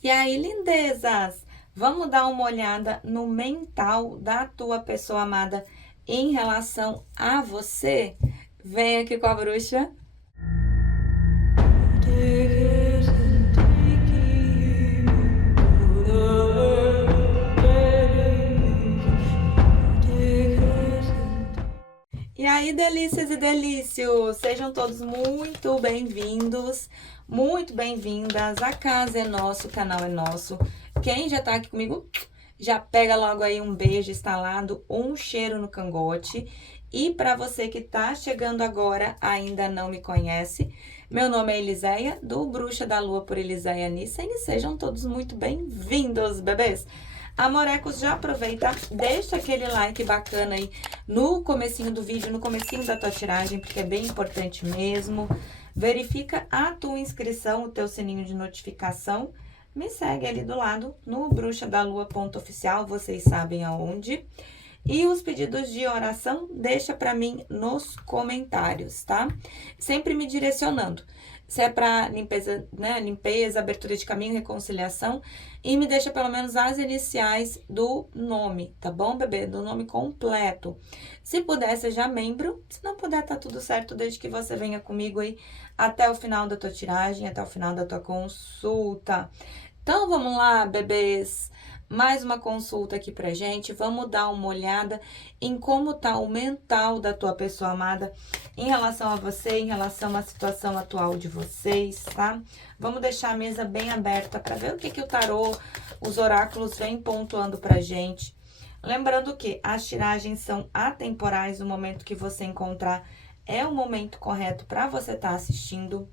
E aí, lindezas, vamos dar uma olhada no mental da tua pessoa amada em relação a você? Vem aqui com a bruxa. E aí, delícias e delícios, sejam todos muito bem-vindos, muito bem-vindas. A casa é nossa, o canal é nosso. Quem já tá aqui comigo, já pega logo aí um beijo instalado, um cheiro no cangote. E para você que tá chegando agora, ainda não me conhece, meu nome é Eliséia, do Bruxa da Lua por Eliséia Nissen, e sejam todos muito bem-vindos, bebês. Amorecos, já aproveita, deixa aquele like bacana aí no comecinho do vídeo, no comecinho da tua tiragem, porque é bem importante mesmo. Verifica a tua inscrição, o teu sininho de notificação. Me segue ali do lado, no bruxadalua.oficial, vocês sabem aonde. E os pedidos de oração, deixa para mim nos comentários, tá? Sempre me direcionando. Se é para limpeza, né? Limpeza, abertura de caminho, reconciliação. E me deixa pelo menos as iniciais do nome, tá bom, bebê? Do nome completo. Se puder, seja membro. Se não puder, tá tudo certo, desde que você venha comigo aí até o final da tua tiragem, até o final da tua consulta. Então, vamos lá, bebês. Mais uma consulta aqui pra gente. Vamos dar uma olhada em como tá o mental da tua pessoa amada em relação a você, em relação à situação atual de vocês, tá? Vamos deixar a mesa bem aberta para ver o que o tarô, os oráculos vêm pontuando pra gente. Lembrando que as tiragens são atemporais, no momento que você encontrar é o momento correto para você estar assistindo.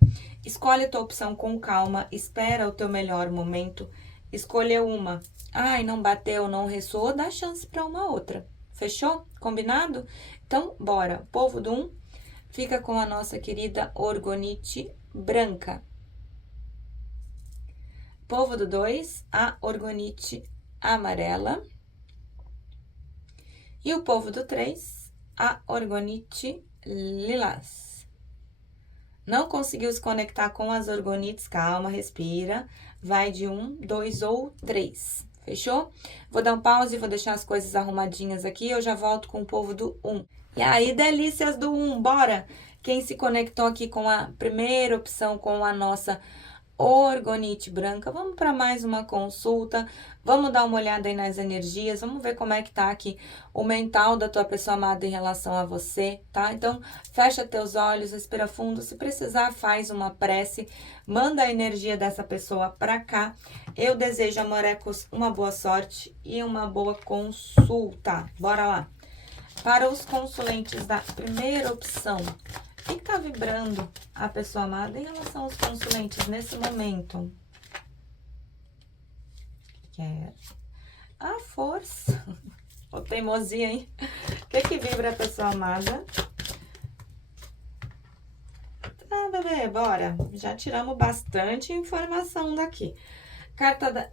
Escolhe a tua opção com calma, espera o teu melhor momento. Escolheu uma, ai, não bateu, não ressoou, dá chance para uma outra. Fechou? Combinado? Então, bora. Povo do 1, fica com a nossa querida orgonite branca. Povo do 2, a orgonite amarela. E o povo do 3, a orgonite lilás. Não conseguiu se conectar com as orgonites? Calma, respira. Vai de 1, 2 ou 3. Fechou? Vou dar um pause, vou deixar as coisas arrumadinhas aqui. Eu já volto com o povo do 1. E aí, delícias do 1, bora! Quem se conectou aqui com a primeira opção, com a nossa orgonite branca, vamos para mais uma consulta, vamos dar uma olhada aí nas energias, vamos ver como é que tá aqui o mental da tua pessoa amada em relação a você, tá? Então, fecha teus olhos, respira fundo, se precisar faz uma prece, manda a energia dessa pessoa para cá. Eu desejo, amorecos, uma boa sorte e uma boa consulta. Bora lá! Para os consulentes da primeira opção, o que tá vibrando a pessoa amada em relação aos consulentes nesse momento? Quer a força. Ô, teimosia, hein? O que vibra a pessoa amada? Tá, bebê, bora. Já tiramos bastante informação daqui. Carta da...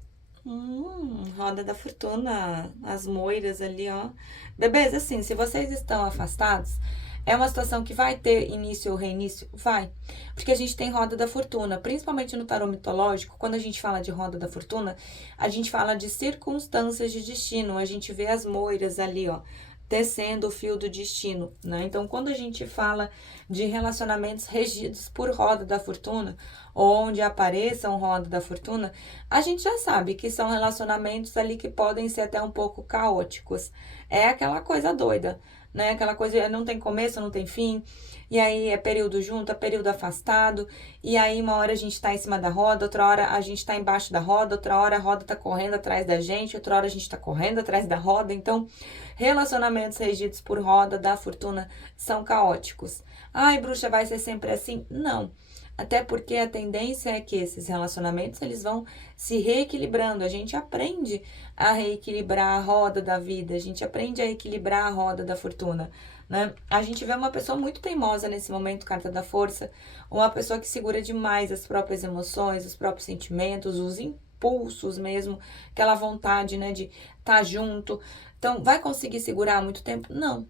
roda da fortuna. As moiras ali, ó. Bebês, assim, se vocês estão afastados... É uma situação que vai ter início ou reinício? Vai. Porque a gente tem roda da fortuna, principalmente no tarô mitológico, quando a gente fala de roda da fortuna, a gente fala de circunstâncias de destino, a gente vê as moiras ali, ó, tecendo o fio do destino, né? Então, quando a gente fala de relacionamentos regidos por roda da fortuna, onde apareçam roda da fortuna, a gente já sabe que são relacionamentos ali que podem ser até um pouco caóticos. É aquela coisa doida, né? Aquela coisa, não tem começo, não tem fim, e aí é período junto, é período afastado, e aí uma hora a gente tá em cima da roda, outra hora a gente tá embaixo da roda, outra hora a roda tá correndo atrás da gente, outra hora a gente tá correndo atrás da roda. Então, relacionamentos regidos por roda da fortuna são caóticos. Ai, bruxa, vai ser sempre assim? Não. Até porque a tendência é que esses relacionamentos, eles vão se reequilibrando. A gente aprende a reequilibrar a roda da vida, a gente aprende a equilibrar a roda da fortuna, né? A gente vê uma pessoa muito teimosa nesse momento, carta da força, uma pessoa que segura demais as próprias emoções, os próprios sentimentos, os impulsos mesmo, aquela vontade, né, de estar junto. Então, vai conseguir segurar muito tempo? Não.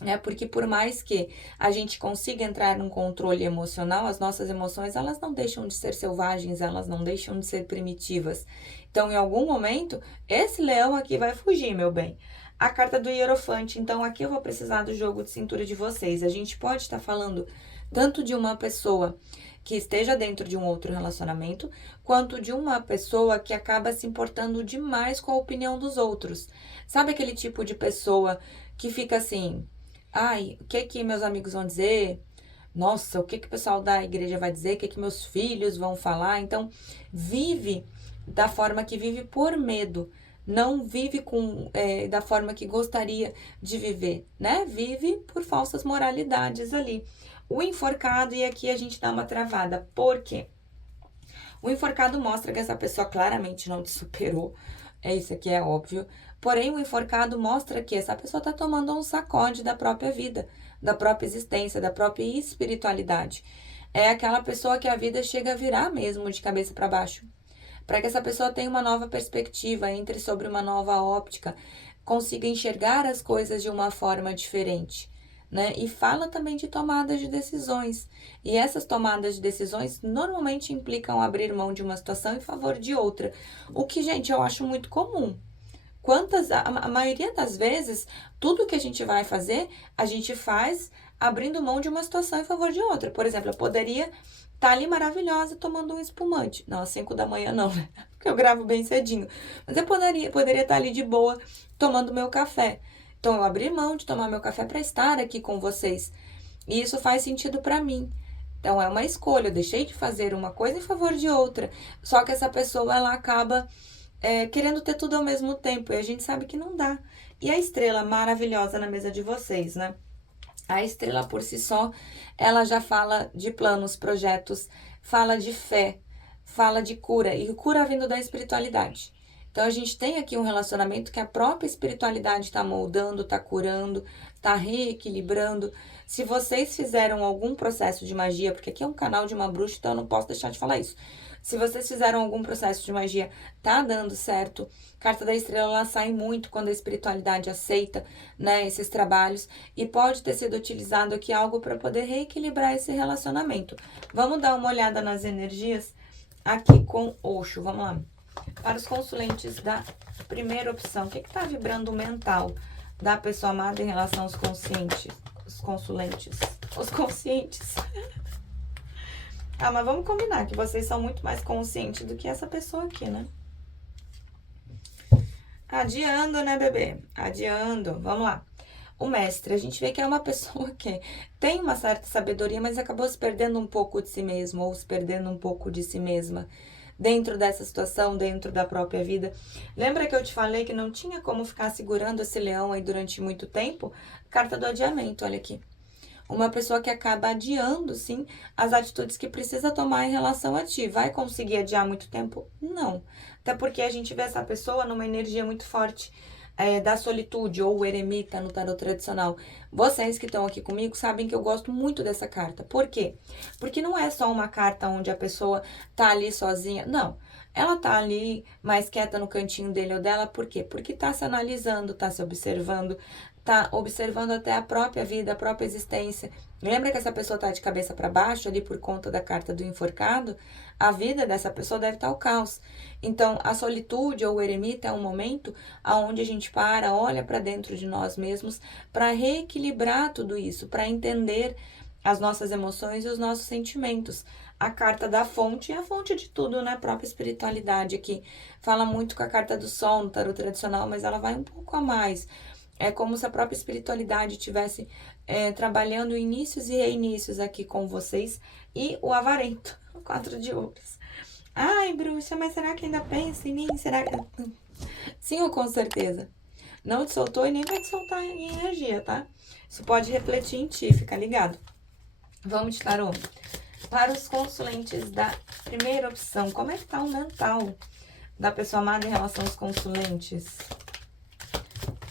né? Porque por mais que a gente consiga entrar num controle emocional, as nossas emoções, elas não deixam de ser selvagens, elas não deixam de ser primitivas. Então, em algum momento, esse leão aqui vai fugir, meu bem. A carta do Hierofante, então aqui eu vou precisar do jogo de cintura de vocês. A gente pode estar falando tanto de uma pessoa que esteja dentro de um outro relacionamento, quanto de uma pessoa que acaba se importando demais com a opinião dos outros. Sabe aquele tipo de pessoa que fica assim: ai, o que que meus amigos vão dizer? Nossa, o que que o pessoal da igreja vai dizer? O que que meus filhos vão falar? Então, vive da forma que vive por medo. Não vive da forma que gostaria de viver, né? Vive por falsas moralidades ali. O enforcado, e aqui a gente dá uma travada. Por quê? O enforcado mostra que essa pessoa claramente não te superou. Isso aqui é óbvio. Porém, o enforcado mostra que essa pessoa está tomando um sacode da própria vida, da própria existência, da própria espiritualidade. É aquela pessoa que a vida chega a virar mesmo de cabeça para baixo. Para que essa pessoa tenha uma nova perspectiva, entre sobre uma nova óptica, consiga enxergar as coisas de uma forma diferente. Né? E fala também de tomadas de decisões. E essas tomadas de decisões normalmente implicam abrir mão de uma situação em favor de outra. O que, gente, eu acho muito comum. A maioria das vezes, tudo que a gente vai fazer, a gente faz abrindo mão de uma situação em favor de outra. Por exemplo, eu poderia estar ali maravilhosa tomando um espumante. Não, às 5 da manhã não, né? Porque eu gravo bem cedinho. Mas eu poderia estar ali de boa tomando meu café. Então, eu abri mão de tomar meu café para estar aqui com vocês. E isso faz sentido para mim. Então, é uma escolha. Eu deixei de fazer uma coisa em favor de outra. Só que essa pessoa, ela acaba querendo ter tudo ao mesmo tempo. E a gente sabe que não dá. E a estrela maravilhosa na mesa de vocês, né? A estrela por si só, ela já fala de planos, projetos, fala de fé, fala de cura. E cura vindo da espiritualidade. Então, a gente tem aqui um relacionamento que a própria espiritualidade está moldando, está curando, está reequilibrando. Se vocês fizeram algum processo de magia, porque aqui é um canal de uma bruxa, então eu não posso deixar de falar isso. Se vocês fizeram algum processo de magia, tá dando certo. Carta da Estrela, ela sai muito quando a espiritualidade aceita, né, esses trabalhos. E pode ter sido utilizado aqui algo para poder reequilibrar esse relacionamento. Vamos dar uma olhada nas energias aqui com Osho. Vamos lá. Para os consulentes da primeira opção, o que está vibrando o mental da pessoa amada em relação aos conscientes? Os consulentes. Os conscientes. Ah, mas vamos combinar que vocês são muito mais conscientes do que essa pessoa aqui, né? Adiando, né, bebê? Adiando. Vamos lá. O mestre, a gente vê que é uma pessoa que tem uma certa sabedoria, mas acabou se perdendo um pouco de si mesmo, ou se perdendo um pouco de si mesma dentro dessa situação, dentro da própria vida. Lembra que eu te falei que não tinha como ficar segurando esse leão aí durante muito tempo? Carta do adiamento, olha aqui. Uma pessoa que acaba adiando, sim, as atitudes que precisa tomar em relação a ti. Vai conseguir adiar muito tempo? Não. Até porque a gente vê essa pessoa numa energia muito forte da solitude, ou o eremita no tarot tradicional. Vocês que estão aqui comigo sabem que eu gosto muito dessa carta. Por quê? Porque não é só uma carta onde a pessoa tá ali sozinha. Não. Ela tá ali mais quieta no cantinho dele ou dela. Por quê? Porque tá se analisando, tá se observando, tá observando até a própria vida, a própria existência. Lembra que essa pessoa tá de cabeça para baixo ali por conta da carta do enforcado? A vida dessa pessoa deve estar ao caos. Então, a solitude ou o eremita é um momento onde a gente para, olha para dentro de nós mesmos para reequilibrar tudo isso, para entender as nossas emoções e os nossos sentimentos. A carta da fonte é a fonte de tudo, né? A própria espiritualidade aqui. Fala muito com a carta do sol no tarot tradicional, mas ela vai um pouco a mais. É como se a própria espiritualidade estivesse trabalhando inícios e reinícios aqui com vocês. E o avarento, o 4 de ouros. Ai, bruxa, mas será que ainda pensa em mim? Será que... Sim, ou com certeza. Não te soltou e nem vai te soltar em energia, tá? Isso pode refletir em ti, fica ligado. Vamos de tarô. Para os consulentes da primeira opção, como é que tá o mental da pessoa amada em relação aos consulentes?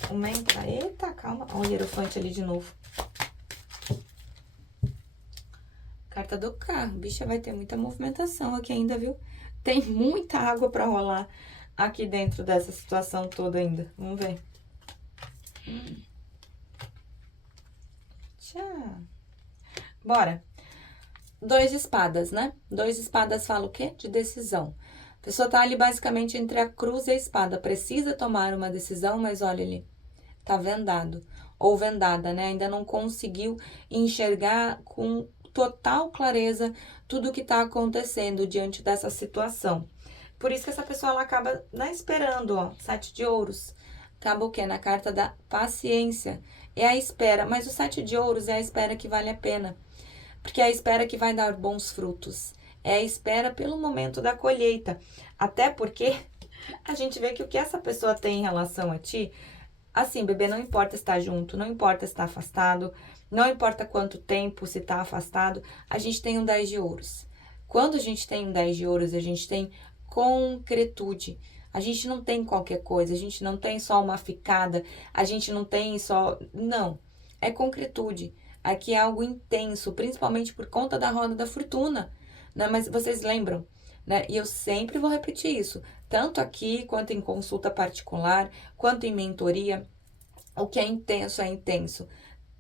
O mental... Eita, calma. Olha o hierofante ali de novo. Carta do carro. Bicha, vai ter muita movimentação aqui ainda, viu? Tem muita água pra rolar aqui dentro dessa situação toda ainda. Vamos ver. Tchau. Bora. 2 de espadas, né? 2 de espadas fala o quê? De decisão. A pessoa tá ali basicamente entre a cruz e a espada. Precisa tomar uma decisão, mas olha ali, tá vendado. Ou vendada, né? Ainda não conseguiu enxergar com total clareza tudo o que tá acontecendo diante dessa situação. Por isso que essa pessoa, ela acaba, né, esperando, ó, 7 de ouros. Acaba o quê? Na carta da paciência. É a espera, mas o 7 de ouros é a espera que vale a pena. Porque é a espera que vai dar bons frutos. É a espera pelo momento da colheita. Até porque a gente vê que o que essa pessoa tem em relação a ti, assim, bebê, não importa estar junto, não importa estar afastado, não importa quanto tempo se está afastado, a gente tem um 10 de ouros. Quando a gente tem um 10 de ouros, a gente tem concretude. A gente não tem qualquer coisa, a gente não tem só uma ficada, a gente não tem só... Não, é concretude. Aqui é algo intenso, principalmente por conta da roda da fortuna, né? Mas vocês lembram, né? E eu sempre vou repetir isso, tanto aqui, quanto em consulta particular, quanto em mentoria. O que é intenso,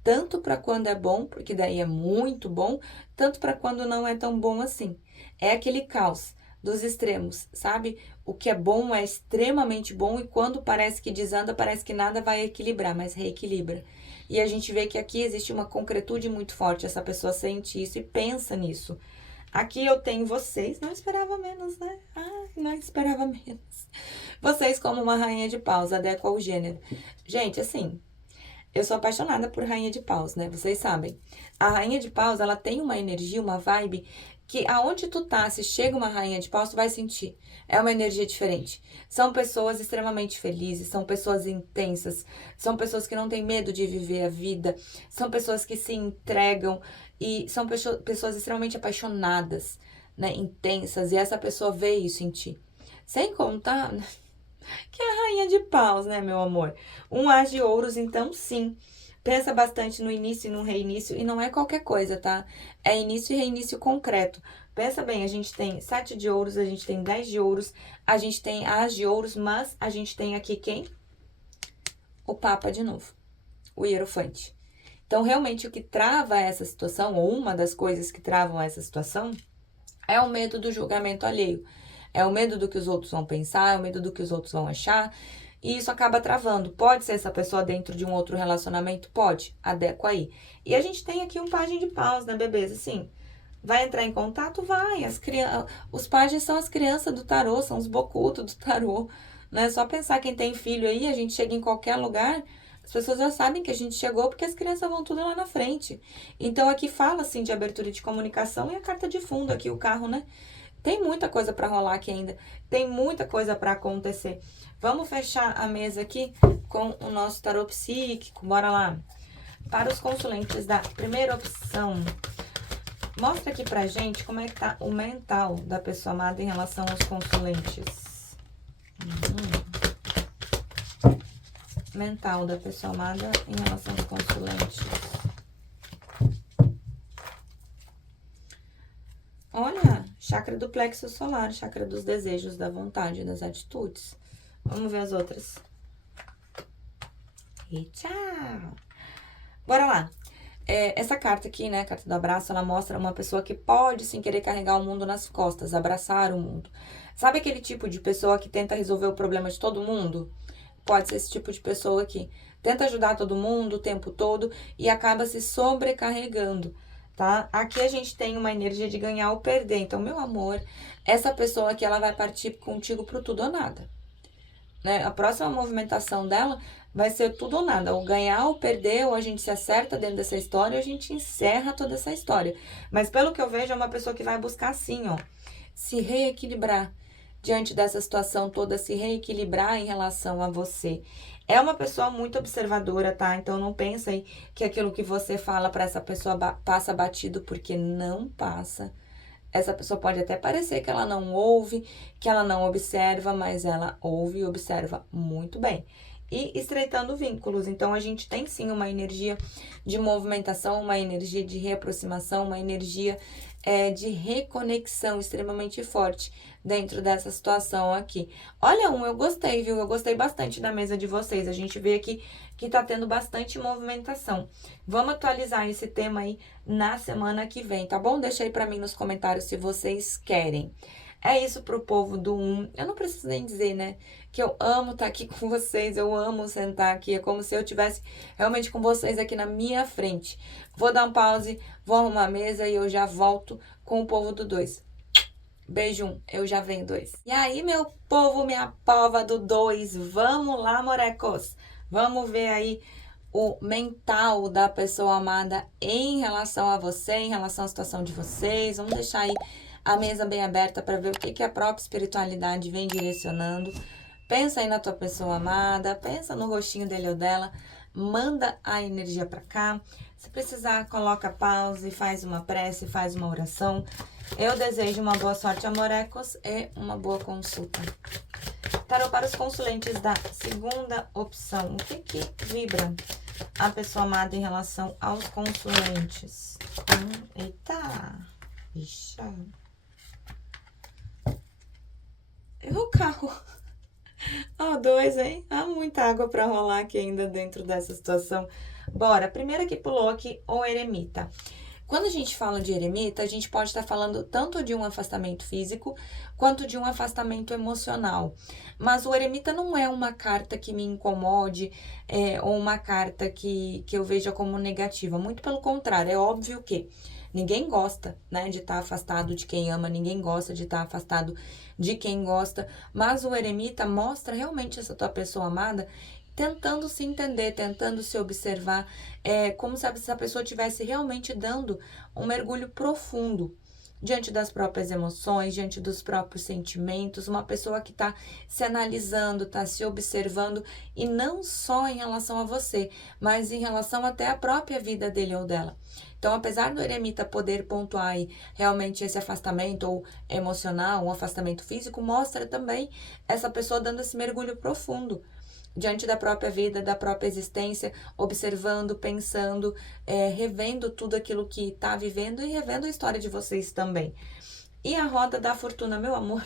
tanto para quando é bom, porque daí é muito bom, tanto para quando não é tão bom assim. É aquele caos dos extremos, sabe? O que é bom é extremamente bom e quando parece que desanda, parece que nada vai equilibrar, mas reequilibra. E a gente vê que aqui existe uma concretude muito forte, essa pessoa sente isso e pensa nisso. Aqui eu tenho vocês, não esperava menos, né? Ai, não esperava menos. Vocês como uma rainha de paus, adequa ao gênero. Gente, assim, eu sou apaixonada por rainha de paus, né? Vocês sabem. A rainha de paus, ela tem uma energia, uma vibe que aonde tu tá, se chega uma rainha de paus, tu vai sentir. É uma energia diferente. São pessoas extremamente felizes, são pessoas intensas, são pessoas que não têm medo de viver a vida, são pessoas que se entregam e são pessoas extremamente apaixonadas, né? Intensas, e essa pessoa vê isso em ti. Sem contar que é a rainha de paus, né, meu amor? Um as de ouros, então sim. Pensa bastante no início e no reinício, e não é qualquer coisa, tá? É início e reinício concreto. Pensa bem, a gente tem 7 de ouros, a gente tem 10 de ouros, a gente tem as de ouros, mas a gente tem aqui quem? O Papa de novo, o Hierofante. Então, realmente, o que trava essa situação, ou uma das coisas que travam essa situação, é o medo do julgamento alheio. É o medo do que os outros vão pensar, é o medo do que os outros vão achar, e isso acaba travando. Pode ser essa pessoa dentro de um outro relacionamento? Pode, adequa aí. E a gente tem aqui um pajem de paus, né, bebês? Assim, vai entrar em contato? Vai. Os pagens são as crianças do tarô, são os bocudos do tarô. Não é só pensar quem tem filho aí, a gente chega em qualquer lugar, as pessoas já sabem que a gente chegou porque as crianças vão tudo lá na frente. Então, aqui fala, assim, de abertura de comunicação e a carta de fundo aqui, o carro, né? Tem muita coisa para rolar aqui ainda. Tem muita coisa para acontecer. Vamos fechar a mesa aqui com o nosso tarô psíquico. Bora lá. Para os consulentes da primeira opção, mostra aqui pra gente como é que tá o mental da pessoa amada em relação aos consulentes. Mental da pessoa amada em relação aos consulentes. Olha, chakra do plexo solar, chakra dos desejos, da vontade, das atitudes. Vamos ver as outras. E tchau! Bora lá. Essa carta aqui, né, a carta do abraço, ela mostra uma pessoa que pode, sem querer, carregar o mundo nas costas, abraçar o mundo. Sabe aquele tipo de pessoa que tenta resolver o problema de todo mundo? Pode ser esse tipo de pessoa aqui. Tenta ajudar todo mundo o tempo todo e acaba se sobrecarregando, tá? Aqui a gente tem uma energia de ganhar ou perder. Então, meu amor, essa pessoa aqui, ela vai partir contigo pro tudo ou nada, né? A próxima movimentação dela vai ser tudo ou nada, ou ganhar ou perder, ou a gente se acerta dentro dessa história, ou a gente encerra toda essa história. Mas pelo que eu vejo, é uma pessoa que vai buscar assim, ó, se reequilibrar diante dessa situação toda, se reequilibrar em relação a você. É uma pessoa muito observadora, tá? Então não pensa aí que aquilo que você fala para essa pessoa passa batido, porque não passa. Essa pessoa pode até parecer que ela não ouve, que ela não observa, mas ela ouve e observa muito bem. E estreitando vínculos. Então, a gente tem sim uma energia de movimentação, uma energia de reaproximação, uma energia de reconexão extremamente forte dentro dessa situação aqui. Olha, eu gostei, viu? Eu gostei bastante da mesa de vocês. A gente vê aqui que tá tendo bastante movimentação. Vamos atualizar esse tema aí na semana que vem, tá bom? Deixa aí pra mim nos comentários se vocês querem. É isso pro povo do 1. Eu não preciso nem dizer, né? Que eu amo estar aqui com vocês, eu amo sentar aqui. É como se eu estivesse realmente com vocês aqui na minha frente. Vou dar um pause, vou arrumar a mesa e eu já volto com o povo do 2. Beijo 1, eu já venho 2. E aí, meu povo, minha pova do 2, vamos lá, morecos. Vamos ver aí o mental da pessoa amada em relação a você, em relação à situação de vocês. Vamos deixar aí a mesa bem aberta para ver o que a própria espiritualidade vem direcionando. Pensa aí na tua pessoa amada, pensa no rostinho dele ou dela, manda a energia para cá. Se precisar, coloca pause, faz uma prece, faz uma oração. Eu desejo uma boa sorte, amorecos, e uma boa consulta. Tarô para os consulentes da segunda opção. O que vibra a pessoa amada em relação aos consulentes? Eita! Ixi. O carro. Ó, 2, hein? Há muita água para rolar aqui ainda dentro dessa situação. Bora, primeiro que pulou aqui, o eremita. Quando a gente fala de eremita, a gente pode estar falando tanto de um afastamento físico, quanto de um afastamento emocional. Mas o eremita não é uma carta que me incomode, ou uma carta que eu veja como negativa. Muito pelo contrário, é óbvio que ninguém gosta, né, de estar afastado de quem ama, ninguém gosta de estar afastado de quem gosta. Mas o eremita mostra realmente essa tua pessoa amada tentando se entender, tentando se observar, como se essa pessoa estivesse realmente dando um mergulho profundo diante das próprias emoções, diante dos próprios sentimentos, uma pessoa que está se analisando, está se observando, e não só em relação a você, mas em relação até à própria vida dele ou dela. Então, apesar do eremita poder pontuar aí realmente esse afastamento ou emocional, um afastamento físico, mostra também essa pessoa dando esse mergulho profundo diante da própria vida, da própria existência, observando, pensando, revendo tudo aquilo que está vivendo e revendo a história de vocês também. E a roda da fortuna, meu amor,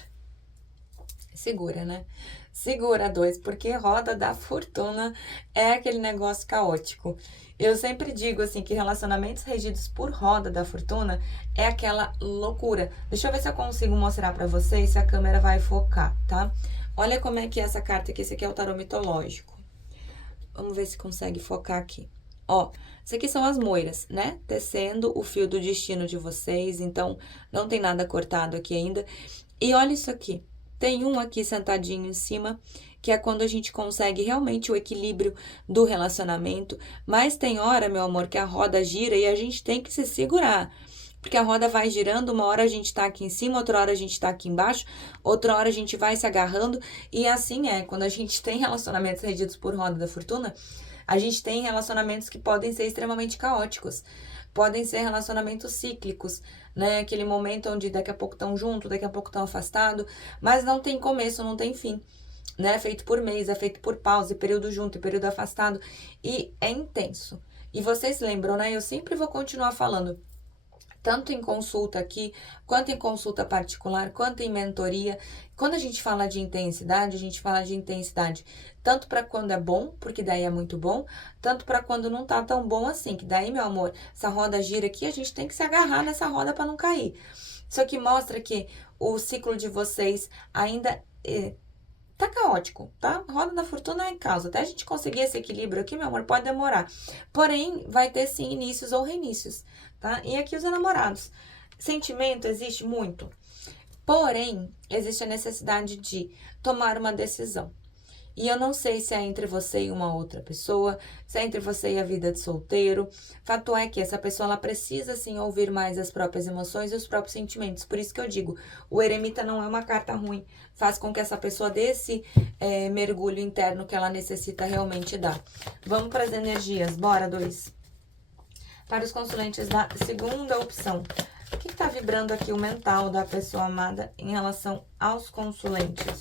segura, né? Segura, 2, porque roda da fortuna é aquele negócio caótico. Eu sempre digo assim que relacionamentos regidos por roda da fortuna é aquela loucura. Deixa eu ver se eu consigo mostrar para vocês, se a câmera vai focar, tá? Olha como é que é essa carta aqui, esse aqui é o tarô mitológico. Vamos ver se consegue focar aqui. Ó, isso aqui são as moiras, né? Tecendo o fio do destino de vocês, então não tem nada cortado aqui ainda. E olha isso aqui, tem um aqui sentadinho em cima, que é quando a gente consegue realmente o equilíbrio do relacionamento. Mas tem hora, meu amor, que a roda gira e a gente tem que se segurar. Porque a roda vai girando, uma hora a gente tá aqui em cima, outra hora a gente tá aqui embaixo, outra hora a gente vai se agarrando, e assim quando a gente tem relacionamentos regidos por roda da fortuna, a gente tem relacionamentos que podem ser extremamente caóticos, podem ser relacionamentos cíclicos, né, aquele momento onde daqui a pouco estão juntos, daqui a pouco estão afastados, mas não tem começo, não tem fim, né, é feito por mês, é feito por pausa, período junto, período afastado, e é intenso. E vocês lembram, né, eu sempre vou continuar falando, tanto em consulta aqui, quanto em consulta particular, quanto em mentoria. Quando a gente fala de intensidade, a gente fala de intensidade tanto para quando é bom, porque daí é muito bom, tanto para quando não tá tão bom assim, que daí, meu amor, essa roda gira aqui, a gente tem que se agarrar nessa roda para não cair. Isso aqui mostra que o ciclo de vocês ainda tá caótico, tá? Roda da fortuna é em causa. Até a gente conseguir esse equilíbrio aqui, meu amor, pode demorar. Porém, vai ter sim inícios ou reinícios, tá? E aqui os enamorados. Sentimento existe muito. Porém, existe a necessidade de tomar uma decisão. E eu não sei se é entre você e uma outra pessoa, se é entre você e a vida de solteiro. Fato é que essa pessoa, ela precisa, sim, ouvir mais as próprias emoções e os próprios sentimentos. Por isso que eu digo, o eremita não é uma carta ruim. Faz com que essa pessoa dê esse mergulho interno que ela necessita realmente dar. Vamos para as energias. Bora, 2. Para os consulentes da segunda opção. O que está vibrando aqui o mental da pessoa amada em relação aos consulentes?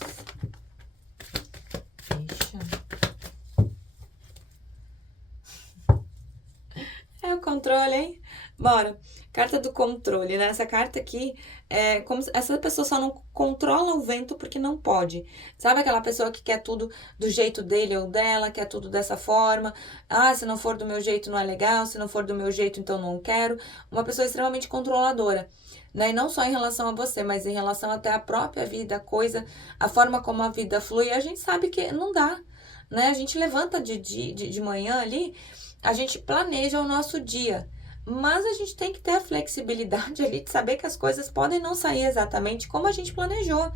É o controle, hein? Bora. Carta do controle, né? Essa carta aqui é como se essa pessoa só não controla o vento porque não pode. Sabe aquela pessoa que quer tudo do jeito dele ou dela, quer tudo dessa forma? Ah, se não for do meu jeito não é legal, se não for do meu jeito então não quero. Uma pessoa extremamente controladora. Né? E não só em relação a você, mas em relação até à própria vida, a coisa, a forma como a vida flui, a gente sabe que não dá, né? A gente levanta de manhã ali, a gente planeja o nosso dia, mas a gente tem que ter a flexibilidade ali de saber que as coisas podem não sair exatamente como a gente planejou,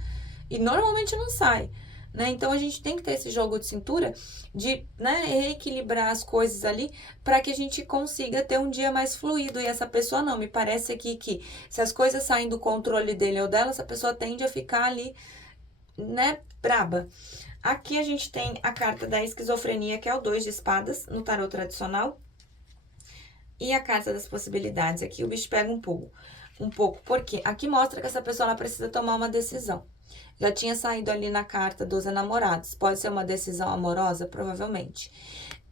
e normalmente não sai. Né? Então a gente tem que ter esse jogo de cintura de, né, reequilibrar as coisas ali para que a gente consiga ter um dia mais fluido. E essa pessoa não, me parece aqui que se as coisas saem do controle dele ou dela, essa pessoa tende a ficar ali, né, braba. Aqui a gente tem a carta da esquizofrenia, que é o 2 de espadas no tarô tradicional. E a carta das possibilidades. Aqui o bicho pega um pouco, porque aqui mostra que essa pessoa ela precisa tomar uma decisão. Já tinha saído ali na carta dos enamorados. Pode ser uma decisão amorosa? Provavelmente.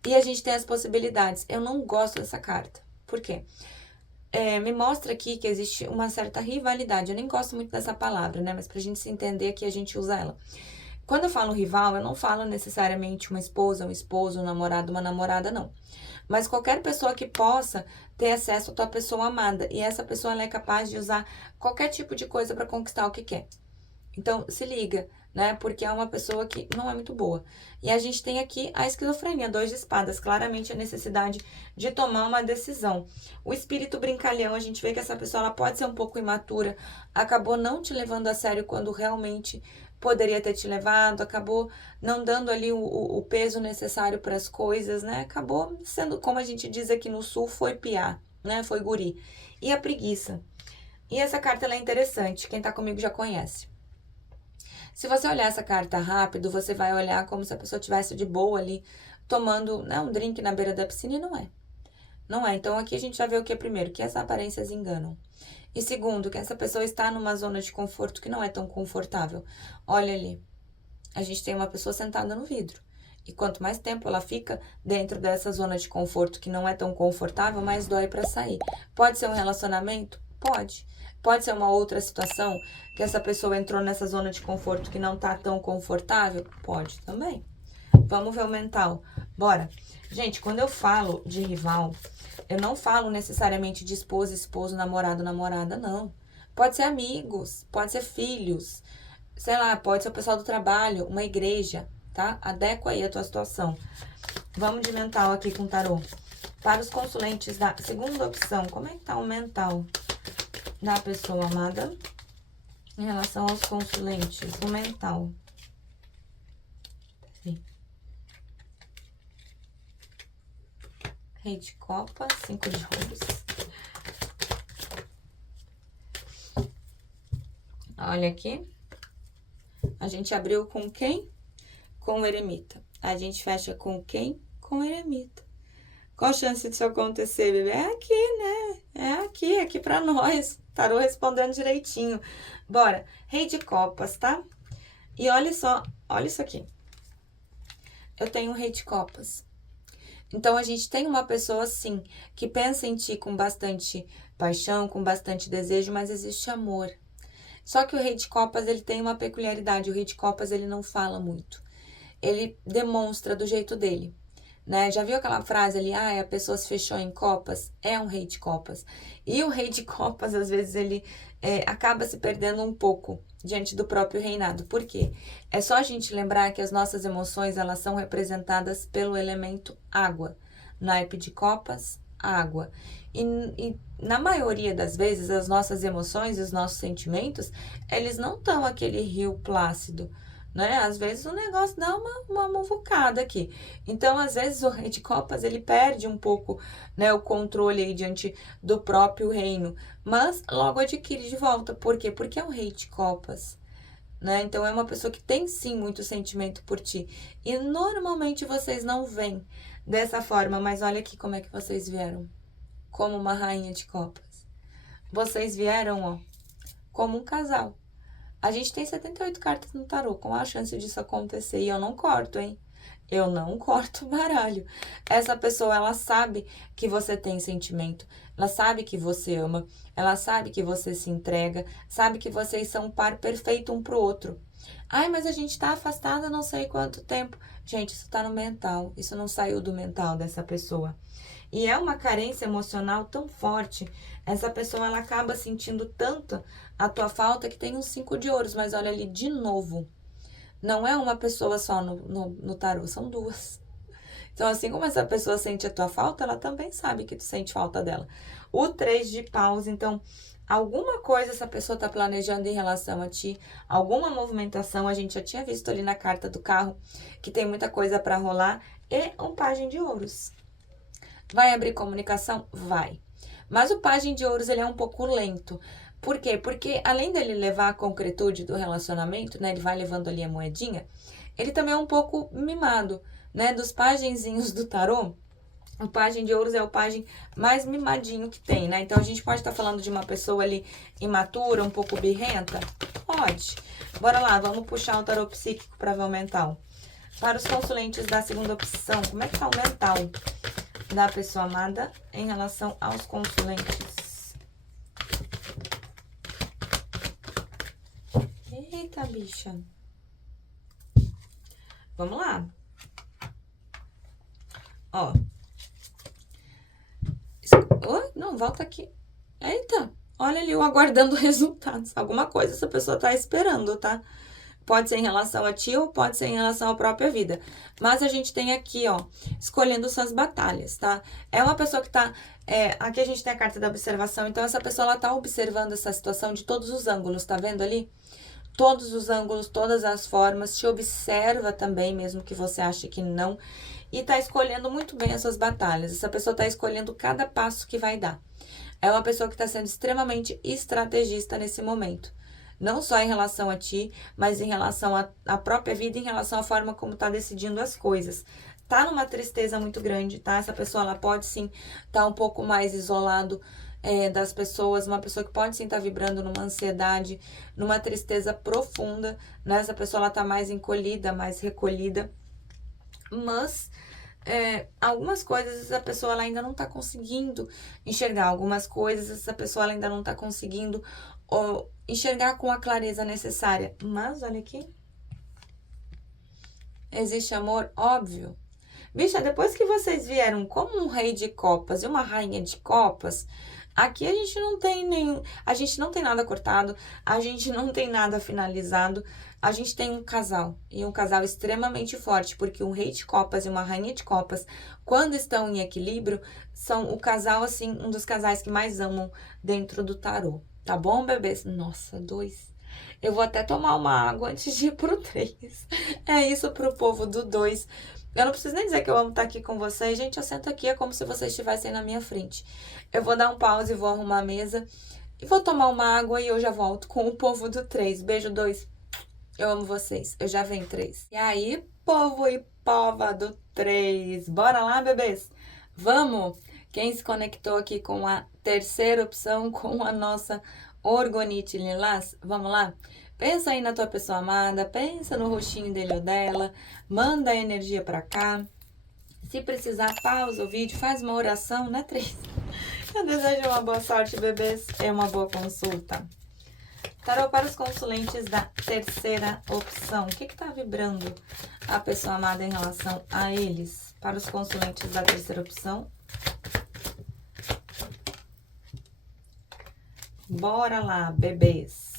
E a gente tem as possibilidades. Eu não gosto dessa carta. Por quê? Me mostra aqui que existe uma certa rivalidade. Eu nem gosto muito dessa palavra, né? Mas pra gente se entender aqui, a gente usa ela. Quando eu falo rival, eu não falo necessariamente uma esposa, um esposo, um namorado, uma namorada, não. Mas qualquer pessoa que possa ter acesso à tua pessoa amada. E essa pessoa ela é capaz de usar qualquer tipo de coisa para conquistar o que quer. Então, se liga, né? Porque é uma pessoa que não é muito boa. E a gente tem aqui a esquizofrenia, 2 de espadas. Claramente a necessidade de tomar uma decisão. O espírito brincalhão, a gente vê que essa pessoa ela pode ser um pouco imatura. Acabou não te levando a sério quando realmente poderia ter te levado. Acabou não dando ali o peso necessário para as coisas, né? Acabou sendo, como a gente diz aqui no sul, foi piá, né? Foi guri. E a preguiça. E essa carta ela é interessante. Quem tá comigo já conhece. Se você olhar essa carta rápido, você vai olhar como se a pessoa estivesse de boa ali, tomando, né, um drink na beira da piscina e não é. Não é. Então aqui a gente já vê o que primeiro, que as aparências enganam. E segundo, que essa pessoa está numa zona de conforto que não é tão confortável. Olha ali, a gente tem uma pessoa sentada no vidro. E quanto mais tempo ela fica dentro dessa zona de conforto que não é tão confortável, mais dói para sair. Pode ser um relacionamento? Pode. Pode ser uma outra situação que essa pessoa entrou nessa zona de conforto que não tá tão confortável? Pode também. Vamos ver o mental. Bora. Gente, quando eu falo de rival, eu não falo necessariamente de esposa, esposo, namorado, namorada, não. Pode ser amigos, pode ser filhos, sei lá, pode ser o pessoal do trabalho, uma igreja, tá? Adequa aí a tua situação. Vamos de mental aqui com o tarô. Para os consulentes da segunda opção, como é que tá o mental da pessoa amada em relação aos consulentes, o mental? Rei de copas, 5 de ouros. Olha aqui. A gente abriu com quem? Com o eremita. A gente fecha com quem? Com o eremita. Qual a chance disso acontecer, bebê? É aqui, né? É aqui pra nós. Tarô respondendo direitinho. Bora. Rei de copas, tá? E olha só, olha isso aqui. Eu tenho um rei de copas. Então, a gente tem uma pessoa, sim, que pensa em ti com bastante paixão, com bastante desejo, mas existe amor. Só que o rei de copas, ele tem uma peculiaridade. O rei de copas, ele não fala muito. Ele demonstra do jeito dele, né? Já viu aquela frase ali, a pessoa se fechou em copas? É um rei de copas. E o rei de copas, às vezes, ele acaba se perdendo um pouco diante do próprio reinado. Por quê? É só a gente lembrar que as nossas emoções, elas são representadas pelo elemento água. Naipe de copas, água. E na maioria das vezes, as nossas emoções e os nossos sentimentos, eles não estão aquele rio plácido, né? Às vezes o negócio dá uma muvucada aqui. Então, às vezes, o rei de copas, ele perde um pouco, né, o controle aí diante do próprio reino, mas logo adquire de volta. Por quê? Porque é um rei de copas, né? Então, é uma pessoa que tem, sim, muito sentimento por ti. E, normalmente, vocês não veem dessa forma, mas olha aqui como é que vocês vieram. Como uma rainha de copas. Vocês vieram, ó, como um casal. A gente tem 78 cartas no tarô. Qual a chance disso acontecer? E eu não corto, hein? Eu não corto o baralho. Essa pessoa, ela sabe que você tem sentimento. ela sabe que você ama, ela sabe que você se entrega, sabe que vocês são um par perfeito um pro outro. Ai, mas a gente tá afastada não sei quanto tempo. Gente, isso tá no mental, isso não saiu do mental dessa pessoa. E é uma carência emocional tão forte, essa pessoa ela acaba sentindo tanto a tua falta que tem uns 5 de ouros, mas olha ali de novo. Não é uma pessoa só no tarô, são duas. Então, assim como essa pessoa sente a tua falta, ela também sabe que tu sente falta dela. O 3 de paus, então, alguma coisa essa pessoa tá planejando em relação a ti, alguma movimentação, a gente já tinha visto ali na carta do carro, que tem muita coisa para rolar, e um pajem de ouros. Vai abrir comunicação? Vai. Mas o pajem de ouros, ele é um pouco lento. Por quê? Porque além dele levar a concretude do relacionamento, né? Ele vai levando ali a moedinha, ele também é um pouco mimado, né? Dos pajenzinhos do tarô, o pajem de ouros é o pajem mais mimadinho que tem, né? Então, a gente pode estar falando de uma pessoa ali imatura, um pouco birrenta? Pode. Bora lá, vamos puxar o tarô psíquico para ver o mental. Para os consulentes da segunda opção, como é que tá o mental da pessoa amada em relação aos consulentes? Eita, bicha. Vamos lá. Ó. Não, volta aqui. Eita, olha ali, eu aguardando resultados. Alguma coisa essa pessoa tá esperando, tá? Pode ser em relação a ti ou pode ser em relação à própria vida. Mas a gente tem aqui, ó, escolhendo suas batalhas, tá? É uma pessoa que tá... aqui a gente tem a carta da observação. Então, essa pessoa, ela tá observando essa situação de todos os ângulos, tá vendo ali? Todos os ângulos, todas as formas. Te observa também, mesmo que você ache que não. E tá escolhendo muito bem as suas batalhas. Essa pessoa tá escolhendo cada passo que vai dar. É uma pessoa que tá sendo extremamente estrategista nesse momento. Não só em relação a ti, mas em relação à própria vida, em relação à forma como tá decidindo as coisas. Tá numa tristeza muito grande, tá? Essa pessoa, ela pode sim tá um pouco mais isolado das pessoas, uma pessoa que pode sim estar vibrando numa ansiedade, numa tristeza profunda, né? Essa pessoa, ela tá mais encolhida, mais recolhida. Mas algumas coisas essa pessoa ela ainda não tá conseguindo enxergar. Algumas coisas essa pessoa ela ainda não tá conseguindo enxergar com a clareza necessária. Mas olha aqui. Existe amor? Óbvio. Bicha, depois que vocês vieram como um rei de copas e uma rainha de copas, aqui a gente não tem a gente não tem nada cortado, a gente não tem nada finalizado, a gente tem um casal, e um casal extremamente forte, porque um rei de copas e uma rainha de copas, quando estão em equilíbrio, são o casal, assim, um dos casais que mais amam dentro do tarô. Tá bom, bebês? Nossa, 2. Eu vou até tomar uma água antes de ir pro 3. É isso pro povo do 2. Eu não preciso nem dizer que eu amo estar aqui com vocês. Gente, eu sento aqui, é como se vocês estivessem na minha frente. Eu vou dar um pause, vou arrumar a mesa. E vou tomar uma água e eu já volto com o povo do 3. Beijo, 2. Eu amo vocês. Eu já venho, 3. E aí, povo e pova do 3. Bora lá, bebês? Vamos? Quem se conectou aqui com a terceira opção, com a nossa Orgonite Lilás? Vamos lá? Pensa aí na tua pessoa amada, pensa no rostinho dele ou dela, manda a energia pra cá. Se precisar, pausa o vídeo, faz uma oração, né, 3? Eu desejo uma boa sorte, bebês. É uma boa consulta. Tarô para os consulentes da terceira opção. O que tá vibrando a pessoa amada em relação a eles? Para os consulentes da terceira opção. Bora lá, bebês.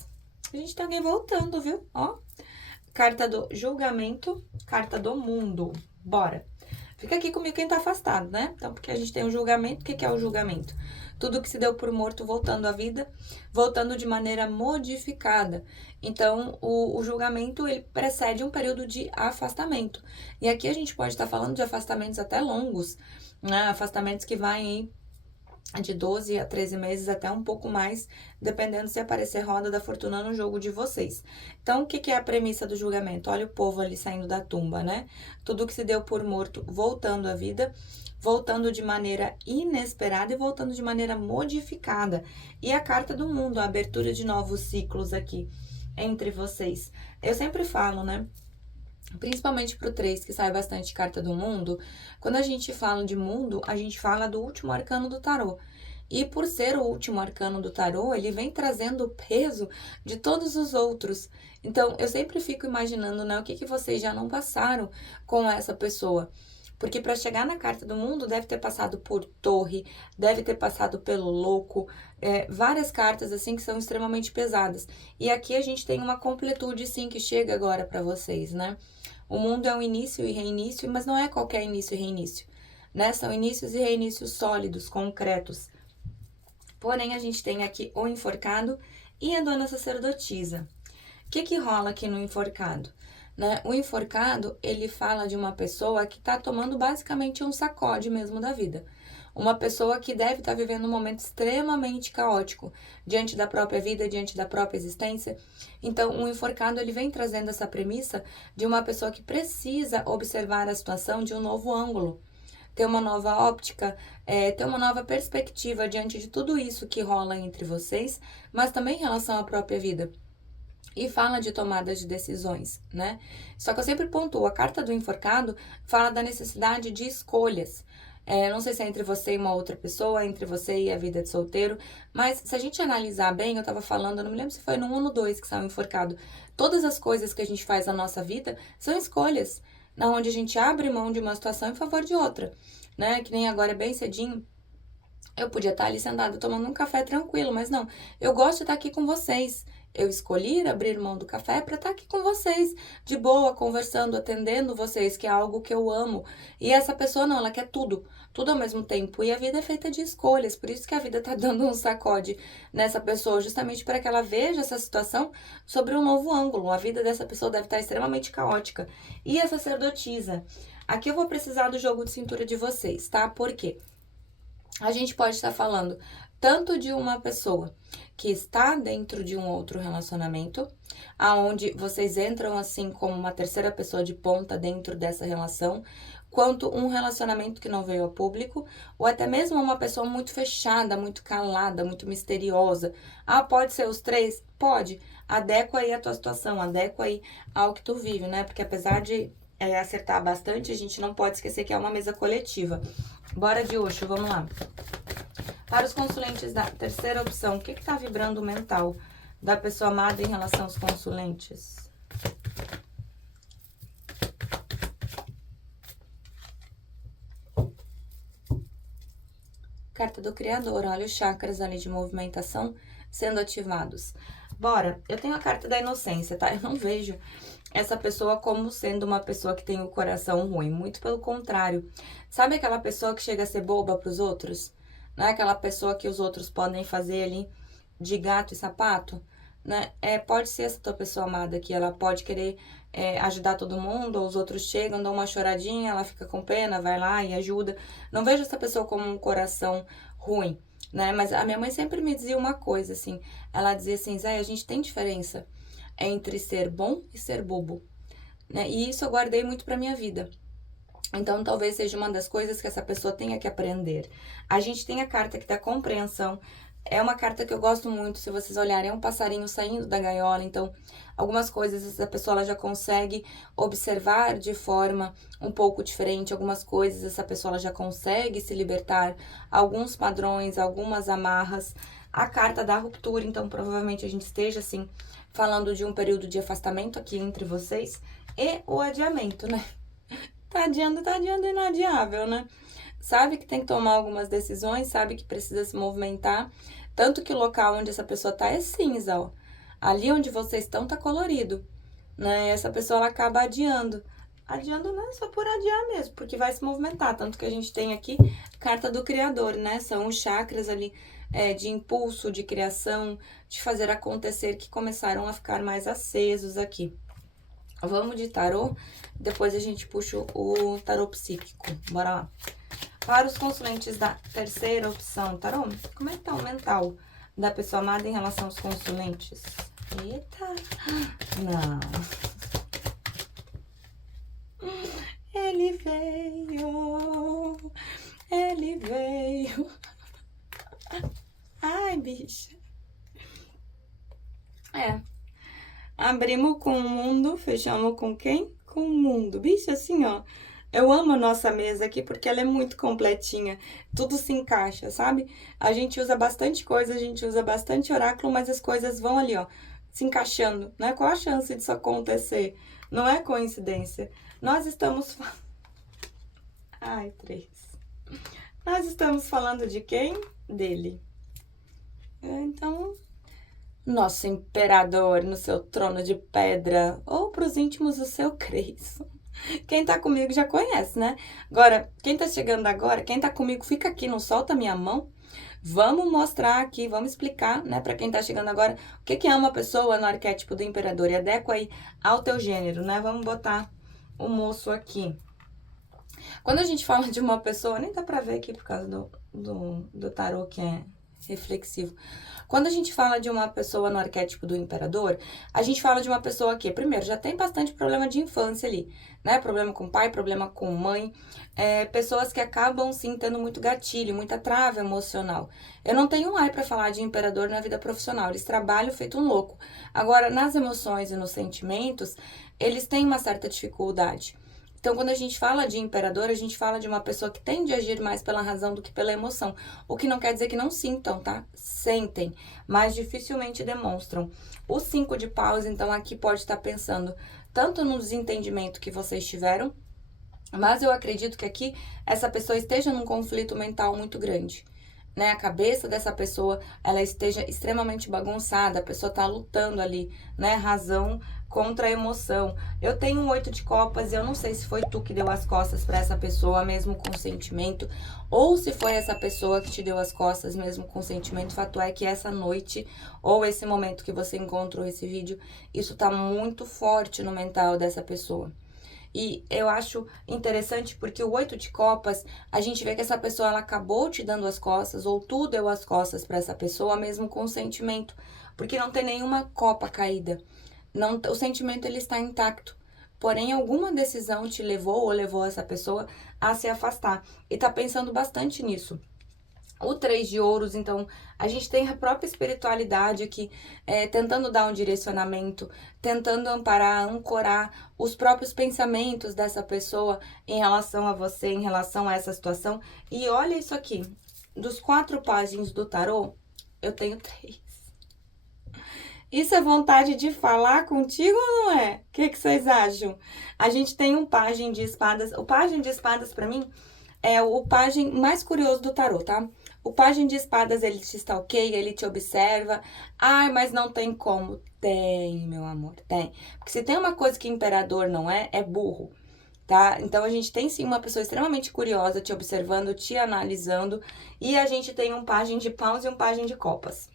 A gente tem alguém voltando, viu? Ó, carta do julgamento, carta do mundo. Bora. Fica aqui comigo quem tá afastado, né? Então, porque a gente tem o julgamento. O que é o julgamento? Tudo que se deu por morto voltando à vida, voltando de maneira modificada. Então, o julgamento, ele precede um período de afastamento. E aqui a gente pode estar falando de afastamentos até longos, né? Afastamentos que vai em de 12 a 13 meses, até um pouco mais, dependendo se aparecer roda da fortuna no jogo de vocês. Então, o que é a premissa do julgamento? Olha o povo ali saindo da tumba, né? Tudo que se deu por morto voltando à vida, voltando de maneira inesperada e voltando de maneira modificada. E a carta do mundo, a abertura de novos ciclos aqui entre vocês. Eu sempre falo, né? Principalmente pro 3, que sai bastante carta do mundo, quando a gente fala de mundo, a gente fala do último arcano do tarô. E por ser o último arcano do tarô, ele vem trazendo o peso de todos os outros. Então, eu sempre fico imaginando, né, o que vocês já não passaram com essa pessoa. Porque para chegar na carta do mundo, deve ter passado por torre, deve ter passado pelo louco, várias cartas assim que são extremamente pesadas. E aqui a gente tem uma completude sim que chega agora para vocês, né? O mundo é um início e reinício, mas não é qualquer início e reinício, né? São inícios e reinícios sólidos, concretos. Porém, a gente tem aqui o enforcado e a dona sacerdotisa. O que rola aqui no enforcado? Né? O enforcado, ele fala de uma pessoa que está tomando basicamente um sacode mesmo da vida. Uma pessoa que deve estar vivendo um momento extremamente caótico diante da própria vida, diante da própria existência. Então, o enforcado, ele vem trazendo essa premissa de uma pessoa que precisa observar a situação de um novo ângulo, ter uma nova óptica, ter uma nova perspectiva diante de tudo isso que rola entre vocês, mas também em relação à própria vida. E fala de tomada de decisões, né? Só que eu sempre pontuo, a carta do enforcado fala da necessidade de escolhas. Não sei se é entre você e uma outra pessoa, entre você e a vida de solteiro, mas se a gente analisar bem, eu tava falando, eu não me lembro se foi no 1 ou no 2 que saiu enforcado. Todas as coisas que a gente faz na nossa vida são escolhas, na onde a gente abre mão de uma situação em favor de outra, né? Que nem agora é bem cedinho. Eu podia estar ali sentada tomando um café tranquilo, mas não. Eu gosto de estar aqui com vocês. Eu escolhi abrir mão do café para estar aqui com vocês, de boa, conversando, atendendo vocês, que é algo que eu amo. E essa pessoa não, ela quer tudo, tudo ao mesmo tempo. E a vida é feita de escolhas, por isso que a vida tá dando um sacode nessa pessoa, justamente para que ela veja essa situação sobre um novo ângulo. A vida dessa pessoa deve estar extremamente caótica. E a sacerdotisa? Aqui eu vou precisar do jogo de cintura de vocês, tá? Por quê? A gente pode estar falando tanto de uma pessoa que está dentro de um outro relacionamento, aonde vocês entram assim como uma terceira pessoa de ponta dentro dessa relação, quanto um relacionamento que não veio a público, ou até mesmo uma pessoa muito fechada, muito calada, muito misteriosa. Ah, pode ser os três? Pode. Adequa aí a tua situação, adequa aí ao que tu vive, né? Porque apesar de acertar bastante, a gente não pode esquecer que é uma mesa coletiva. Bora de Osho, vamos lá. Para os consulentes da terceira opção, o que tá vibrando o mental da pessoa amada em relação aos consulentes? Carta do Criador, olha os chakras ali de movimentação sendo ativados. Bora, eu tenho a carta da inocência, tá? Eu não vejo essa pessoa como sendo uma pessoa que tem o coração ruim, muito pelo contrário. Sabe aquela pessoa que chega a ser boba pros outros? Não é aquela pessoa que os outros podem fazer ali de gato e sapato, né? Pode ser essa tua pessoa amada que ela pode querer ajudar todo mundo, ou os outros chegam, dão uma choradinha, ela fica com pena, vai lá e ajuda. Não vejo essa pessoa como um coração ruim, né? Mas a minha mãe sempre me dizia uma coisa, assim, ela dizia assim, Zé, a gente tem diferença entre ser bom e ser bobo, né? E isso eu guardei muito pra minha vida. Então, talvez seja uma das coisas que essa pessoa tenha que aprender. A gente tem a carta aqui da compreensão. É uma carta que eu gosto muito, se vocês olharem, é um passarinho saindo da gaiola. Então, algumas coisas essa pessoa ela já consegue observar de forma um pouco diferente. Algumas coisas essa pessoa ela já consegue se libertar. Alguns padrões, algumas amarras. A carta da ruptura, então provavelmente a gente esteja, assim, falando de um período de afastamento aqui entre vocês. E o adiamento, né? Tá adiando inadiável, né? Sabe que tem que tomar algumas decisões, sabe que precisa se movimentar. Tanto que o local onde essa pessoa tá é cinza, ó. Ali onde vocês estão tá colorido, né? E essa pessoa ela acaba adiando. Adiando não é só por adiar mesmo, porque vai se movimentar. Tanto que a gente tem aqui carta do Criador, né? São os chakras ali de impulso, de criação, de fazer acontecer, que começaram a ficar mais acesos aqui. Vamos de tarô, depois a gente puxa o tarô psíquico. Bora lá. Para os consulentes da terceira opção, tarô, como é que tá o mental da pessoa amada em relação aos consulentes? Eita! Não. Ele veio. Ele veio. Ai, bicha. Abrimos com o mundo, fechamos com quem? Com o mundo. Bicho, assim, ó. Eu amo a nossa mesa aqui porque ela é muito completinha. Tudo se encaixa, sabe? A gente usa bastante coisa, a gente usa bastante oráculo, mas as coisas vão ali, ó, se encaixando, né? Qual a chance disso acontecer? Não é coincidência. Nós estamos... Ai, 3. Nós estamos falando de quem? Dele. Então, nosso imperador no seu trono de pedra, ou pros íntimos o seu Cristo. Quem tá comigo já conhece, né? Agora, quem tá chegando agora, quem tá comigo, fica aqui, não solta minha mão. Vamos mostrar aqui, vamos explicar, né, pra quem tá chegando agora, o que é uma pessoa no arquétipo do imperador e adequa aí ao teu gênero, né? Vamos botar o moço aqui. Quando a gente fala de uma pessoa, nem dá pra ver aqui por causa do tarô que é reflexivo. Quando a gente fala de uma pessoa no arquétipo do imperador, a gente fala de uma pessoa que, primeiro, já tem bastante problema de infância ali, né? Problema com pai, problema com mãe, pessoas que acabam, sim, tendo muito gatilho, muita trava emocional. Eu não tenho um ai pra falar de imperador na vida profissional, eles trabalham feito um louco. Agora, nas emoções e nos sentimentos, eles têm uma certa dificuldade. Então, quando a gente fala de imperador, a gente fala de uma pessoa que tende a agir mais pela razão do que pela emoção. O que não quer dizer que não sintam, tá? Sentem, mas dificilmente demonstram. O 5 de paus, então, aqui pode estar pensando tanto no desentendimento que vocês tiveram, mas eu acredito que aqui essa pessoa esteja num conflito mental muito grande. Né, a cabeça dessa pessoa, ela esteja extremamente bagunçada, a pessoa tá lutando ali, né, razão contra a emoção. Eu tenho um 8 de copas e eu não sei se foi tu que deu as costas para essa pessoa, mesmo com sentimento, ou se foi essa pessoa que te deu as costas, mesmo com sentimento. Fato é que essa noite, ou esse momento que você encontrou esse vídeo, isso tá muito forte no mental dessa pessoa. E eu acho interessante porque o 8 de copas, a gente vê que essa pessoa ela acabou te dando as costas, ou tu deu as costas para essa pessoa, mesmo com sentimento, porque não tem nenhuma copa caída. Não, o sentimento ele está intacto. Porém, alguma decisão te levou ou levou essa pessoa a se afastar. E tá pensando bastante nisso. O 3 de ouros, então, a gente tem a própria espiritualidade aqui, tentando dar um direcionamento, tentando amparar, ancorar os próprios pensamentos dessa pessoa em relação a você, em relação a essa situação. E olha isso aqui, dos 4 páginas do tarô, eu tenho 3. Isso é vontade de falar contigo ou não é? O que vocês acham? A gente tem um pajem de espadas. O pajem de espadas, pra mim, é o pajem mais curioso do tarô, tá? O pajem de espadas, ele te stalkeia, ele te observa. Ai, mas não tem como. Tem, meu amor, tem. Porque se tem uma coisa que imperador não é burro, tá? Então, a gente tem sim uma pessoa extremamente curiosa te observando, te analisando. E a gente tem um pajem de paus e um pajem de copas.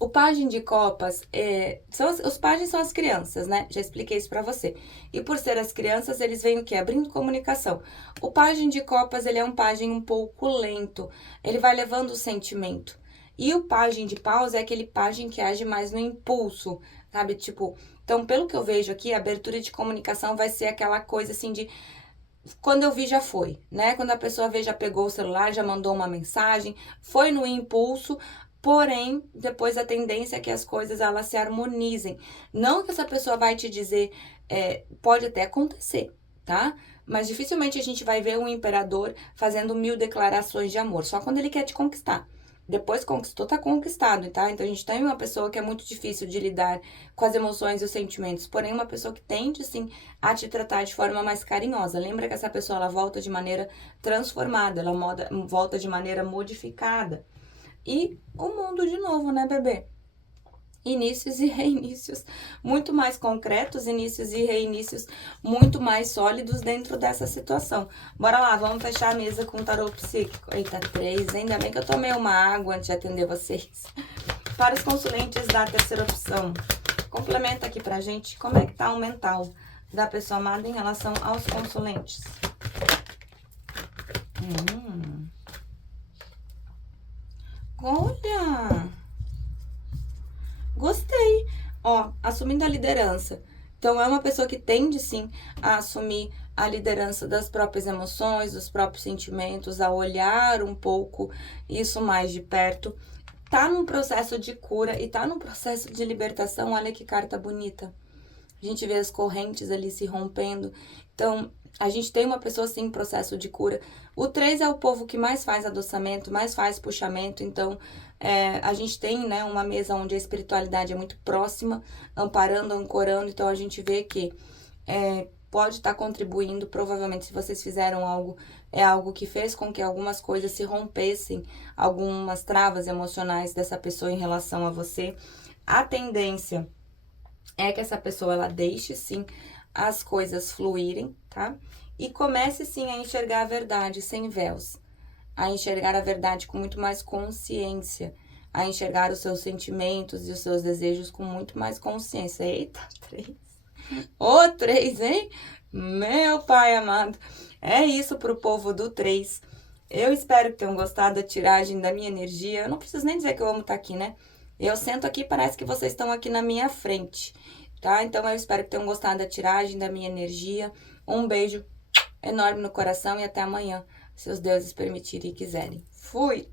O pajem de copas, os pajens são as crianças, né? Já expliquei isso pra você. E por ser as crianças, eles vêm o quê? Abrindo comunicação. O pajem de copas, ele é um pajem um pouco lento. Ele vai levando o sentimento. E o pajem de paus é aquele pajem que age mais no impulso, sabe? Tipo, então, pelo que eu vejo aqui, a abertura de comunicação vai ser aquela coisa assim de... Quando eu vi, já foi, né? Quando a pessoa vê, já pegou o celular, já mandou uma mensagem, foi no impulso... Porém, depois a tendência é que as coisas elas se harmonizem. Não que essa pessoa vai te dizer, pode até acontecer, tá? Mas dificilmente a gente vai ver um imperador fazendo 1000 declarações de amor, só quando ele quer te conquistar. Depois conquistou, tá conquistado, tá? Então a gente tem uma pessoa que é muito difícil de lidar com as emoções e os sentimentos, porém uma pessoa que tende sim a te tratar de forma mais carinhosa. Lembra que essa pessoa ela volta de maneira transformada, ela volta de maneira modificada. E o mundo de novo, né, bebê? Inícios e reinícios muito mais concretos, inícios e reinícios muito mais sólidos dentro dessa situação. Bora lá, vamos fechar a mesa com o tarô psíquico. Eita, 3, ainda bem que eu tomei uma água antes de atender vocês. Para os consulentes da terceira opção, complementa aqui pra gente como é que tá o mental da pessoa amada em relação aos consulentes. Olha! Gostei! Ó, assumindo a liderança. Então, é uma pessoa que tende, sim, a assumir a liderança das próprias emoções, dos próprios sentimentos, a olhar um pouco isso mais de perto. Tá num processo de cura e tá num processo de libertação. Olha que carta bonita. a gente vê as correntes ali se rompendo. Então, a gente tem uma pessoa assim em processo de cura. O 3 é o povo que mais faz adoçamento, mais faz puxamento. Então, a gente tem, né, uma mesa onde a espiritualidade é muito próxima, amparando, ancorando. Então, a gente vê que pode estar contribuindo. Provavelmente, se vocês fizeram algo, é algo que fez com que algumas coisas se rompessem, algumas travas emocionais dessa pessoa em relação a você. A tendência é que essa pessoa, ela deixe, sim, as coisas fluírem, tá? E comece, sim, a enxergar a verdade sem véus. A enxergar a verdade com muito mais consciência. A enxergar os seus sentimentos e os seus desejos com muito mais consciência. Eita, 3. Ô, 3, hein? Meu pai amado. É isso pro povo do 3. Eu espero que tenham gostado da tiragem da minha energia. Eu não preciso nem dizer que eu amo estar aqui, né? Eu sento aqui e parece que vocês estão aqui na minha frente, tá? Então, eu espero que tenham gostado da tiragem, da minha energia. Um beijo enorme no coração e até amanhã, se os deuses permitirem e quiserem. Fui!